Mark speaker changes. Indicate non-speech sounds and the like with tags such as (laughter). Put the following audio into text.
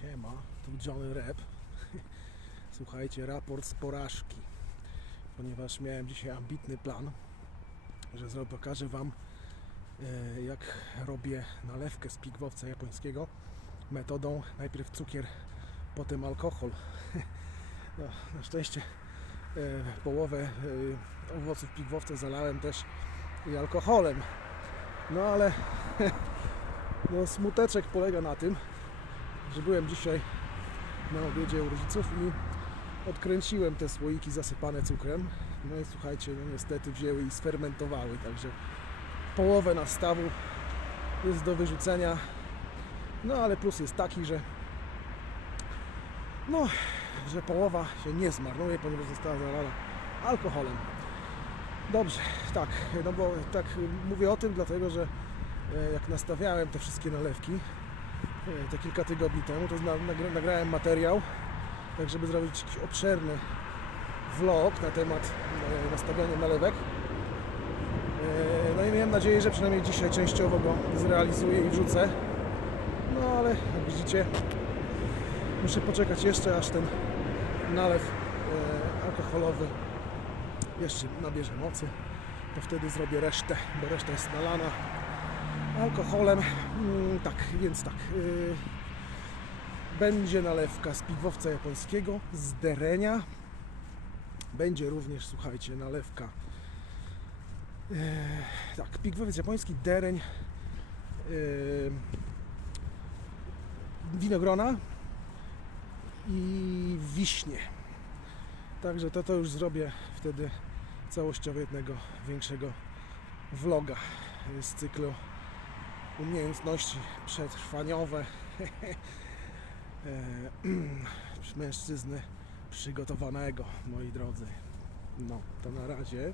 Speaker 1: Siema, tu Johnny Rep. (laughs) Słuchajcie, raport z porażki. Ponieważ miałem dzisiaj ambitny plan, że pokażę Wam e, jak robię nalewkę z pigwowca japońskiego metodą najpierw cukier, potem alkohol. (laughs) No, na szczęście e, połowę e, owoców pigwowca zalałem też i alkoholem. No ale (laughs) no, smuteczek polega na tym, że byłem dzisiaj na obiedzie u rodziców i odkręciłem te słoiki zasypane cukrem. No i słuchajcie, no niestety wzięły i sfermentowały, także połowę nastawu jest do wyrzucenia. No ale plus jest taki, że no, że połowa się nie zmarnuje, ponieważ została zalana alkoholem. Dobrze, tak, no bo tak mówię o tym, dlatego że e, jak nastawiałem te wszystkie nalewki te kilka tygodni temu, to na, nagra- nagrałem materiał, tak żeby zrobić jakiś obszerny vlog na temat e, nastawiania nalewek. E, No i miałem nadzieję, że przynajmniej dzisiaj częściowo go zrealizuję i wrzucę. No ale jak widzicie, muszę poczekać jeszcze aż ten nalew e, alkoholowy jeszcze nabierze mocy. To wtedy zrobię resztę, bo reszta jest nalana alkoholem. Mm, tak, więc tak. y, będzie nalewka z piwowca japońskiego, z derenia. Będzie również, słuchajcie, nalewka. y, tak, pigwowiec japoński, dereń, y, winogrona i wiśnie. Także to, to już zrobię wtedy całościowo jednego większego vloga z cyklu umiejętności przetrwaniowe (laughs) e, (clears throat) mężczyzny przygotowanego, moi drodzy. No, to na razie.